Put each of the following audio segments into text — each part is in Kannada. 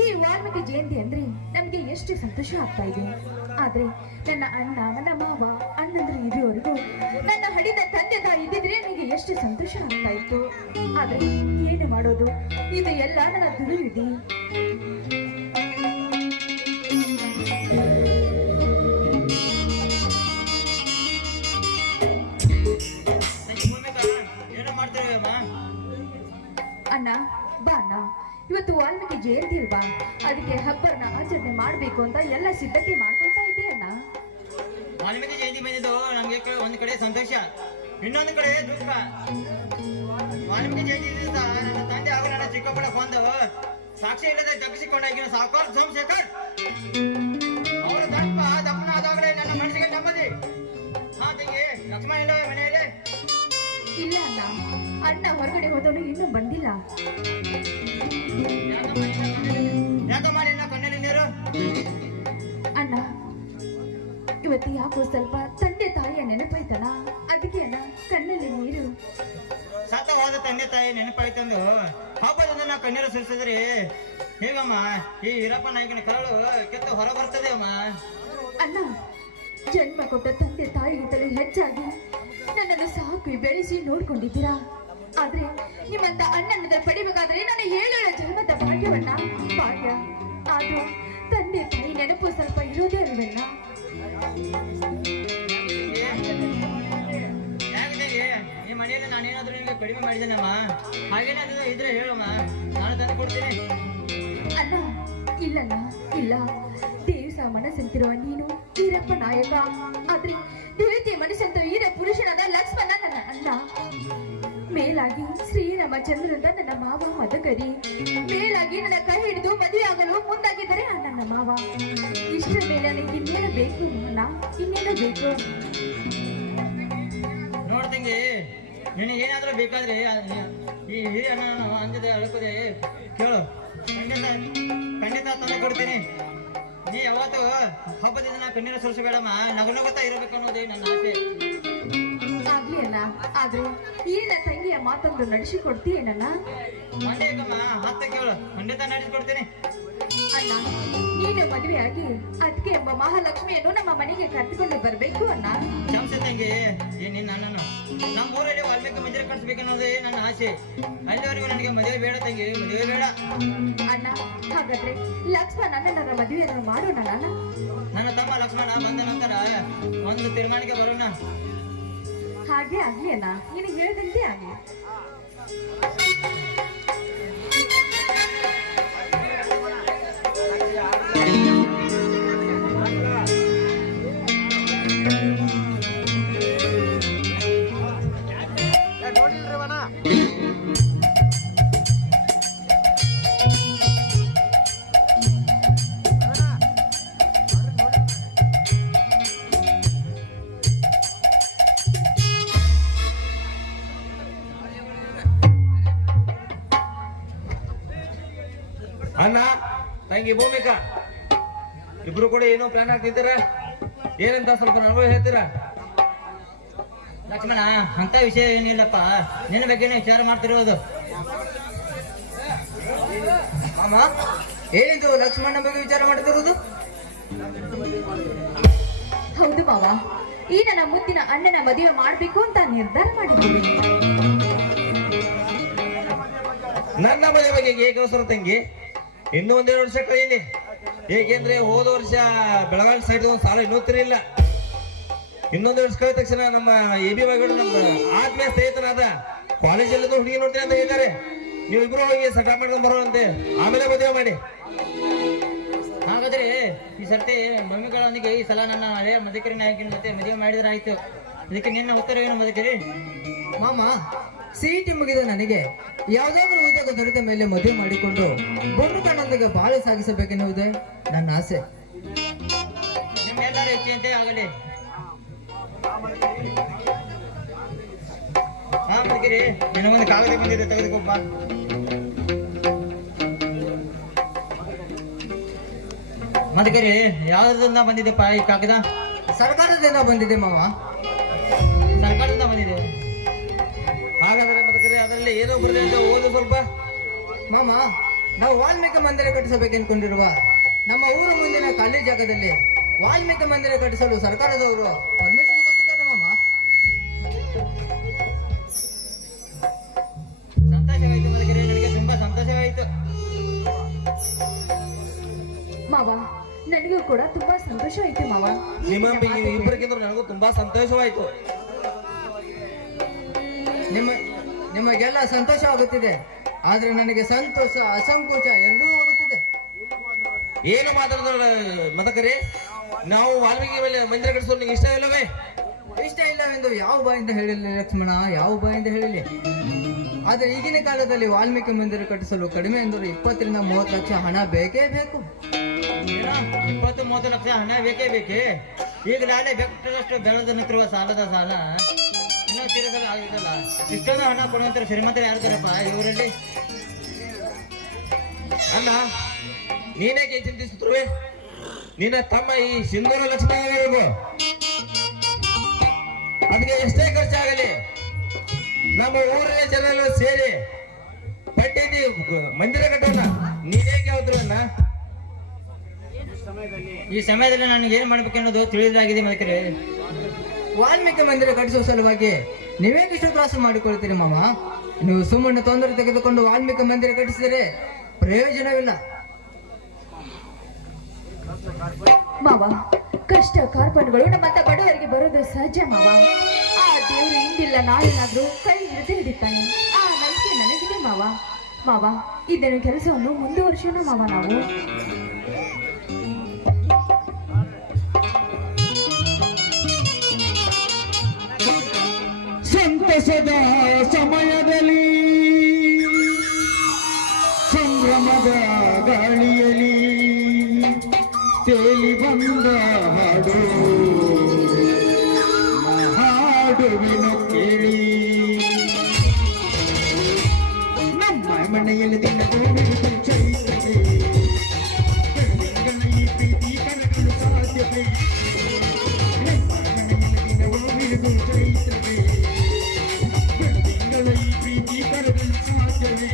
ಈ ವಾಲ್ಮೀಕಿ ಜಯಂತಿ ಅಂದ್ರೆ ನಮ್ಗೆ ಎಷ್ಟು ಸಂತೋಷ ಆಗ್ತಾ ಇದೆ. ಆದ್ರೆ ನನ್ನ ಅಣ್ಣ, ನನ್ನ ಮಾವ, ಅಣ್ಣಂದ್ರೆ ಇದುವರೆಗೂ ನನ್ನ ಹಡಿದ ತಂದೆ ತಾಯಿ ಇದ್ದಿದ್ರೆ ನನಗೆ ಎಷ್ಟು ಸಂತೋಷ ಆಗ್ತಾ ಇತ್ತು. ಆದ್ರೆ ಏನು ಮಾಡೋದು, ಇದು ಎಲ್ಲ ನನ್ನ ದುಡಿವಿದೆ. ಅಣ್ಣ ಬಾ ಅಣ್ಣ, ಇವತ್ತು ವಾಲ್ಮೀಕಿ ಜಯಂತಿ ಅಲ್ವಾ, ಅದಕ್ಕೆ ಹಬ್ಬನ ಆಚರಣೆ ಮಾಡ್ಬೇಕು ಅಂತ ಎಲ್ಲ ಸಿದ್ಧತೆ ಮಾಡ್ಕೊಳ್ತಾ ಇದ್ದೆ ಅಣ್ಣ. ವಾಲ್ಮೀಕಿ ಜಯಂತಿ ಬಂದಿದ್ದು ನಮ್ಗೆ ಒಂದ್ ಕಡೆ ಸಂತೋಷ, ಇನ್ನೊಂದು ಕಡೆ ದುಃಖ. ವಾಲ್ಮೀಕಿ ಜಯಂತಿ ದಿವಸ ನನ್ನ ತಂದೆ ಹಾಗೂ ನನ್ನ ಚಿಕ್ಕಪ್ಪಳ ಬಂದು ಸಾಕ್ಷಿ ಇಲ್ಲದೆ ಜಗ್ಗಿಸಿಕೊಂಡಾಗಿನ ಸಾಕಾರ ಸೋಮಶೇಖರ್ ಅವರು ದಪ್ಪನ ಆದಾಗಲೇ ನನ್ನ ಮನಸ್ಸಿಗೆ ನೆಮ್ಮದಿ. ಹಾ ತಂಗಿ, ಲಕ್ಷ್ಮಣ ಇಲ್ಲ ಮನೆಯಲ್ಲಿ? ಇಲ್ಲ ಅಣ್ಣ, ಅಣ್ಣ ಹೊರಗಡೆ ಹೋದವನು ಇನ್ನೂ ಬಂದಿಲ್ಲ. ಯಾಕ ಮಾಡಿ ಕಣ್ಣಲ್ಲಿ ನೀರು? ಅಣ್ಣ ಇವತ್ತು ಯಾಕೋ ಸ್ವಲ್ಪ ತಂದೆ ತಾಯಿಯ ನೆನಪಾಯ್ತಣ್ಣ, ಅದಕ್ಕೆ ಅಣ್ಣ ಕಣ್ಣಲ್ಲಿ ನೀರು. ಸತ್ತ ಹೋದ ತಂದೆ ತಾಯಿ ನೆನಪಾಯ್ತಂದು ಹಬ್ಬದಿಂದ ನಾ ಕಣ್ಣೀರು ಸುರಿಸಿದ್ರಿ ಹೇಗಮ್ಮ? ಈ ಈರಪ್ಪ ನಾಯಕನ ಕರಳು ಕೆತ್ತ ಹೊರ ಬರ್ತದೆ ಅಮ್ಮ. ಅಣ್ಣ, ಜನ್ಮ ಕೊಟ್ಟ ತಂದೆ ತಾಯಿಗಿಂತಲೂ ಹೆಚ್ಚಾಗಿ ನನ್ನನ್ನು ಸಾಕಿ ಬೆಳೆಸಿ ನೋಡ್ಕೊಂಡಿದ್ದೀರಾ. ಆದ್ರೆ ನಿಮ್ಮಂತ ಅಣ್ಣನ ಪಡಿಬೇಕಾದ್ರೆ ನನ್ನ 7 ಜನ್ಮದ ಭಾಗ್ಯವನ್ನ ಭಾಗ್ಯ. ಆದ್ರೂ ತಂದೆ ತಾಯಿ ನೆನಪು ಸ್ವಲ್ಪ ಇರೋದೇ ಅಲ್ವಣ್ಣ. ಈ ಮನೆಯಲ್ಲಿ ನಾನೇನಾದ್ರೂ ನಿಮಗೆ ಕಡಿಮೆ ಮಾಡಿದ್ದೇನಮ್ಮ? ಹಾಗೇನಾದ್ರೂ ಇದ್ರೆ ಹೇಳಮ್ಮ, ನಾನು ತಂದು ಕೊಡ್ತೀನಿ. ಅಣ್ಣ ಇಲ್ಲಣ್ಣ, ಇಲ್ಲ. ದೇವಸ ಮನಸ್ಸಂತಿರುವ ನೀನು ವೀರಪ್ಪ ನಾಯಕ, ಆದ್ರೆ ದೇವತೆ ಮನಸ್ಸಂತ ವೀರ ಪುರುಷನಾದ ಲಕ್ಷ್ಮಣ ನನ್ನ ಅಣ್ಣ. ಮೇಲಾಗಿ ಶ್ರೀರಾಮಚಂದ್ರಂತ ನನ್ನ ಮಾವ ಮದಕರಿ, ಮೇಲಾಗಿ ನನ್ನ ಕೈ ಹಿಡಿದು ಮದುವೆ ಆಗಲು ಮುಂದಾಗಿದ್ದಾರೆ ನನ್ನ ಮಾವ. ಇಷ್ಟರ ಮೇಲೆ ನನಗೆ ಇನ್ನೇನು ಬೇಕು ಅಣ್ಣ, ಇನ್ನೇನು ಬೇಕು? ನೋಡ್ತಂಗಿ, ನಿನಗೆ ಏನಾದ್ರೂ ಬೇಕಾದ್ರೆ ಈ ಹಿರಿಯ ಅಂಜದೆ ಅಳ್ಕದೆ ಕೇಳು, ಖಂಡಿತ ತಂದು ಕೊಡ್ತೀನಿ. ನೀ ಯಾವತ್ತು ಹಬ್ಬದಿಂದ ನಾ ಕಣ್ಣೀರ ಸುರಿಸಬೇಡಮ್ಮ, ನಗುನಗುತ್ತಾ ಇರಬೇಕು ಅನ್ನೋದೇ ನನ್ನ ಆಸೆ. ಆಗ್ಲಿ ಅಣ್ಣ, ಆದ್ರೆ ಈ ನನ್ನ ತಂಗಿಯ ಮಾತೊಂದು ನಡೆಸಿಕೊಡ್ತೀಯಣ್ಣ? ಮಂಡೇಕಮ್ಮ, ಹತ್ತ ಕೇಳು, ಖಂಡಿತ ನಡೆಸಿಕೊಡ್ತೀನಿ. ಅಣ್ಣ, ನೀನು ಮದುವೆ ಆಗಿ ಅದಕ್ಕೆ ಎಂಬ ಮಹಾಲಕ್ಷ್ಮಿಯನ್ನು ನಮ್ಮ ಮನೆಗೆ ಕರೆದುಕೊಂಡು ಬರ್ಬೇಕು ಅಣ್ಣ. ಚಂಸ ತಂಗಿ, ನಿನ್ನ ಅಣ್ಣನು ನಮ್ಮ ಊರಲ್ಲಿ ವಾಲ್ಮೀಕಿ ಮಂದಿರ ಕಟ್ಸ್ಬೇಕನ್ನೋದೇ ನನ್ನ ಆಸೆ. ಅಲ್ಲಿವರೆಗೂ ನನಗೆ ಮದುವೆ ಬೇಡ ತಂಗಿ, ಮದುವೆ ಬೇಡ. ಅಣ್ಣ, ಹಾಗಾದ್ರೆ ಲಕ್ಷ್ಮಣ ನನ್ನ ಮದುವೆಯನ್ನು ಮಾಡೋಣ. ನನ್ನ ತಮ್ಮ ಲಕ್ಷ್ಮಣ ಬಂದ ನಂತರ ಒಂದು ತೀರ್ಮಾನಕ್ಕೆ ಬರೋಣ. ಹಾಗೆ ಆಗ್ಲಿ ಅಣ್ಣ, ನೀನು ಹೇಳ್ದಂತೆ ಆಗ್ಲಿ. ಅಣ್ಣ ತಂಗಿ ಭೂಮಿಕಾ ಇಬ್ರು ಕೂಡ ಏನೋ ಪ್ಲಾನ್ ಆಗ್ತಿದ್ದೀರ, ಏನಂತ ಸ್ವಲ್ಪ ಅನುಭವ ಹೇಳ್ತೀರಾ? ಲಕ್ಷ್ಮಣ, ಅಂತ ವಿಷಯ ಏನಿಲ್ಲಪ್ಪ, ನಿನ್ನ ಬಗ್ಗೆನೇ ವಿಚಾರ ಮಾಡ್ತಿರೋದು. ಮಾಮ, ಏನಿದು ಲಕ್ಷ್ಮಣ ಬಗ್ಗೆ ವಿಚಾರ ಮಾಡ್ತಿರೋದು? ಹೌದು ಮಾವ, ಈ ನನ್ನ ಮುದ್ದಿನ ಅಣ್ಣನ ಮದುವೆ ಮಾಡ್ಬೇಕು ಅಂತ ನಿರ್ಧಾರ ಮಾಡಿದ್ದೀವಿ. ನನ್ನ ಮನೆ ಬಗ್ಗೆ ಏಕೋಸ್ಕರ ತಂಗಿ ಇನ್ನೂ 1-2 ವರ್ಷ ಕಳೆಯಲಿ. ಏಕೆಂದ್ರೆ ಹೋದ ವರ್ಷ ಬೆಳಗಾವಿ ಸೈಡ್ ಒಂದು ಸಾಲ ಇನ್ನೂ ತಿರಲಿಲ್ಲ. ಇನ್ನೊಂದು ವರ್ಷ ಕಳೆದ ತಕ್ಷಣ ನಮ್ಮ ಎಬಿ ಮಗಳು ನಮ್ಮ ಆತ್ಮೀಯ ಸ್ನೇಹಿತನಾದ ಕಾಲೇಜಲ್ಲಿ ಹುಡುಗಿ ನೋಡ್ತೀನಿ ಅಂತ ಹೇಳ್ತಾರೆ. ನೀವು ಇಬ್ರು ಹೋಗಿ ಸಟ ಮಾಡ್ಕೊಂಡು ಬರೋಣಂತೆ, ಆಮೇಲೆ ಮದುವೆ ಮಾಡಿ. ಹಾಗಾದ್ರೆ ಈ ಸರ್ತಿ ಮಮ್ಮಿಗಳೊಂದಿಗೆ ಈ ಸಲ ನನ್ನ ಹಳೆಯ ಮದಕರಿ ನಾಯಕಿನ ಜೊತೆ ಮದುವೆ ಮಾಡಿದ್ರೆ ಆಯ್ತು. ಇದಕ್ಕೆ ನಿನ್ನ ಉತ್ತರ ಏನು ಮದಕರಿ? ಮಾಮ, ಸಿಇಟಿ ಮುಗಿದ ನನಗೆ ಯಾವುದಾದ್ರೂ ಉದ್ಯೋಗ ದೊರೆತ ಮೇಲೆ ಮದುವೆ ಮಾಡಿಕೊಂಡು ಬೊಂಡು ಕಣ್ಣೊಂದಿಗೆ ಬಾಳೆ ಸಾಗಿಸಬೇಕೆನ್ನುವುದೇ ನನ್ನ ಆಸೆ. ನಿಮ್ಮೆಲ್ಲರ ಹೆಚ್ಚಿನಂತೆ ಆಗಲಿ. ಹಾ ಮದಕರಿ, ನಿನಗೊಂದು ಕಾಗದ ಬಂದಿದೆ, ತೆಗೆದುಕೊಪ್ಪ. ಮದಕರಿ, ಯಾವ್ದ್ರಿಂದ ಬಂದಿದೆಪ್ಪ ಈ ಕಾಗದ? ಸರ್ಕಾರದಿಂದ ಬಂದಿದೆ ಮಾವ. ಸರ್ಕಾರದಿಂದ ಬಂದಿದೆ. ಹಾಗಾದ್ರೆ ಅದರಲ್ಲಿ ಏನೋ ಬರದೆ ಅಂತ ಓದು ಸ್ವಲ್ಪ. ಮಾಮ, ನಾವು ವಾಲ್ಮೀಕಿ ಮಂದಿರ ಕಟ್ಟಿಸಬೇಕೆಂದುಕೊಂಡಿರುವ ನಮ್ಮ ಊರ ಮುಂದಿನ ಖಾಲಿ ಜಾಗದಲ್ಲಿ ವಾಲ್ಮೀಕಿ ಮಂದಿರ ಕಟ್ಟಿಸಲು ಸರ್ಕಾರದವರು ಪರ್ಮಿಷನ್ ಕೊಟ್ಟಿದ್ದಾರೆ ಮಾಮ. ಸಂತೋಷವಾಯಿತು ಮಲಗಿರಿ, ನನಗೆ ತುಂಬಾ ಸಂತೋಷವಾಯಿತು. ಮಾವ, ನನಗೂ ಕೂಡ ತುಂಬಾ ಸಂತೋಷ ಆಯ್ತು ಮಾವ. ನಿಮ್ಮ ಇಬ್ಬರಿಗಿಂತ ನನಗೂ ತುಂಬಾ ಸಂತೋಷವಾಯ್ತು. ನಿಮಗೆಲ್ಲ ಸಂತೋಷವಾಗುತ್ತಿದೆ, ಆದ್ರೆ ನನಗೆ ಸಂತೋಷ ಅಸಂಕೋಚ ಎರಡೂ ಆಗುತ್ತಿದೆ. ಏನು ಮಾತಾಡಿದ ಮದಕರಿ? ನಾವು ವಾಲ್ಮೀಕಿ ಮೇಲೆ ಮಂದಿರ ಕಟ್ಟಿಸೋದು ನಿಂಗೆ ಇಷ್ಟ ಇಲ್ಲವೇ? ಇಷ್ಟ ಇಲ್ಲವೆಂದು ಯಾವ ಬಾಯಿಂದ ಹೇಳಿಲ್ಲ ಲಕ್ಷ್ಮಣ, ಯಾವ ಬಾಯಿಂದ ಹೇಳಿಲ್ಲ. ಆದ್ರೆ ಈಗಿನ ಕಾಲದಲ್ಲಿ ವಾಲ್ಮೀಕಿ ಮಂದಿರ ಕಟ್ಟಿಸಲು ಕಡಿಮೆ ಎಂದರು 20-30 ಲಕ್ಷ ಹಣ ಬೇಕೇ ಬೇಕು. ಏನೋ 20-30 ಲಕ್ಷ ಹಣ ಬೇಕೇ ಬೇಕೇ? ಈಗ ನಾಳೆ ಬೆಟ್ಟದಷ್ಟು ಬೆಳೆದ ನಿಂತಿರುವ ಸಾಲದ ಸಾಲ ಇನ್ನೂ ತೀರಿಸಲು ಆಗಿದಲ್ಲ. ಇಷ್ಟೊಂದು ಹಣ ಕೊಡುವಂತ ಶ್ರೀಮಂತರು ಯಾರಿದ್ದಾರಪ್ಪ ಇವರಲ್ಲಿ? ಅಣ್ಣ, ನೀನೇಕೆ ಚಿಂತಿಸುತ್ತಿರುವೆ? ನಿನ್ನ ತಮ್ಮ ಈ ಸಿಂಧೂರ ಲಕ್ಷ್ಮಣವರೆಗೂ ಅದಕ್ಕೆ ಎಷ್ಟೇ ಖರ್ಚಾಗಲಿ ನಮ್ಮ ಊರಿನ ಜನರೆಲ್ಲ ಸೇರಿ ಪಟ್ಟಿದ್ದಿ ಮಂದಿರ ಕಟ್ಟೋಣ. ನೀನೇಕೆ ಹೋದ್ರು ಅಣ್ಣ? ಈ ಸಮಯದಲ್ಲಿ ನನಗೆ ಏನ್ ಮಾಡ್ಬೇಕು ಅನ್ನೋದು ತಿಳಿದಾಗಿದೆ ಮದಕರಿ. ವಾಲ್ಮೀಕಿ ಮಂದಿರ ಕಟ್ಟಿಸುವ ಸಲುವಾಗಿ ನೀವೇಕಿಷ್ಟು ತ್ರಾಸ ಮಾಡಿಕೊಳ್ತೀರಿ ಮಾಮ? ನೀವು ಸುಮ್ಮನೆ ತೊಂದರೆ ತೆಗೆದುಕೊಂಡು ವಾಲ್ಮೀಕಿ ಮಂದಿರ ಕಟ್ಟಿಸಿದರೆ ಪ್ರಯೋಜನವಿಲ್ಲ. ಮಾವ, ಕಷ್ಟ ಕಾರ್ಪಣ್ಯಗಳು ನಮ್ಮಂತ ಬಡವರಿಗೆ ಬರೋದು ಸಹಜ ಮಾವ. ಆ ದೇವರು ಇಂದಿಲ್ಲ ನಾಳೆನಾದ್ರೂ ಕೈ ಹಿಡಿದು ಹಿಡಿತಾನೆ. ಆ ನಂಬಿಕೆ ನನಗಿದೆ ಮಾವ. ಮಾವ, ಇದನ್ನು ಕೆಲಸವನ್ನು ಮುಂದುವರಿಸೋಣ ಮಾವ ನಾವು. ಸಂತಸದ ಸಮಯದಲ್ಲಿ ಸಂಭ್ರಮದ ಗಾಳಿಯಲ್ಲಿ ತೇಲಿ ಬಂದ ಹಾಡು ಹಾಡುವಿನ ಕೇಳಿ ನಮ್ಮ ಮನೆಯಲ್ಲಿ ದಿನವೂ ಬೆಳಕು ಚೈತನ್ಯ ಈ ಪ್ರೀತಿ ಕನಗಳು ಸಾಧ್ಯವೇ? ನಮ್ಮ ಮನೆಯಲ್ಲಿ ದಿನವೂ ಬೆಳಕು ಚೈತನ್ಯ ಈ ಪ್ರೀತಿ ಕನಗಳು ಸಾಧ್ಯವೇ?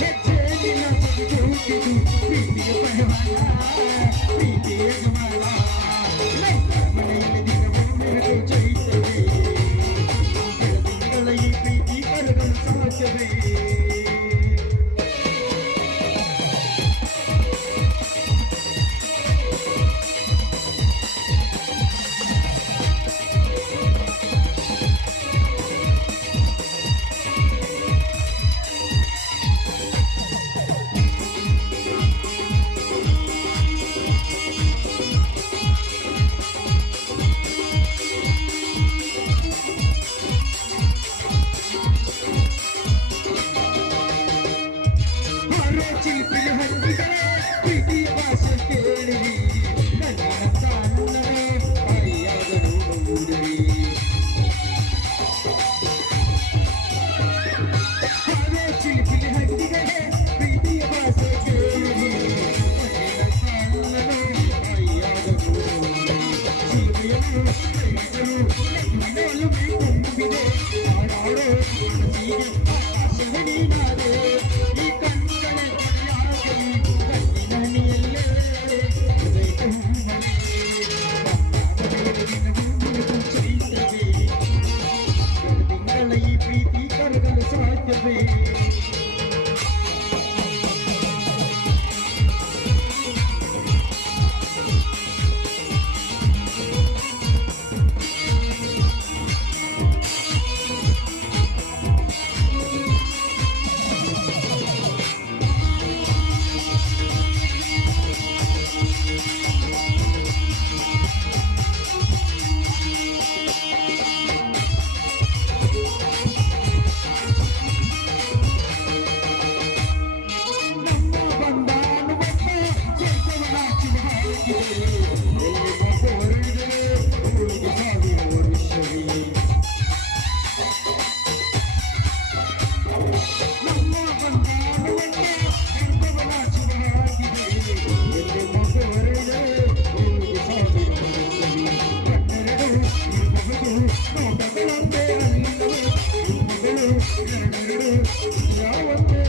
ಹೆಜ್ಜೆಯಲ್ಲಿನ ಸರಿದೂಗಿದು ಪ್ರೀತಿಯ ಪರವಾನ ಪ್ರೀತಿಯ ಗಮನ ನಮ್ಮ ಮನೆಯಲ್ಲಿ ದಿನವೂ ಬೆಳಕು ಚೈತನ್ಯ ಈ ಪ್ರೀತಿ ಕನಗಳು ಸಾಧ್ಯವೇ? ಈ ಪ್ರೀತಿ ಕರಗಲು ಸಾಧ್ಯವೇ? ಯಾವತ್ತೇ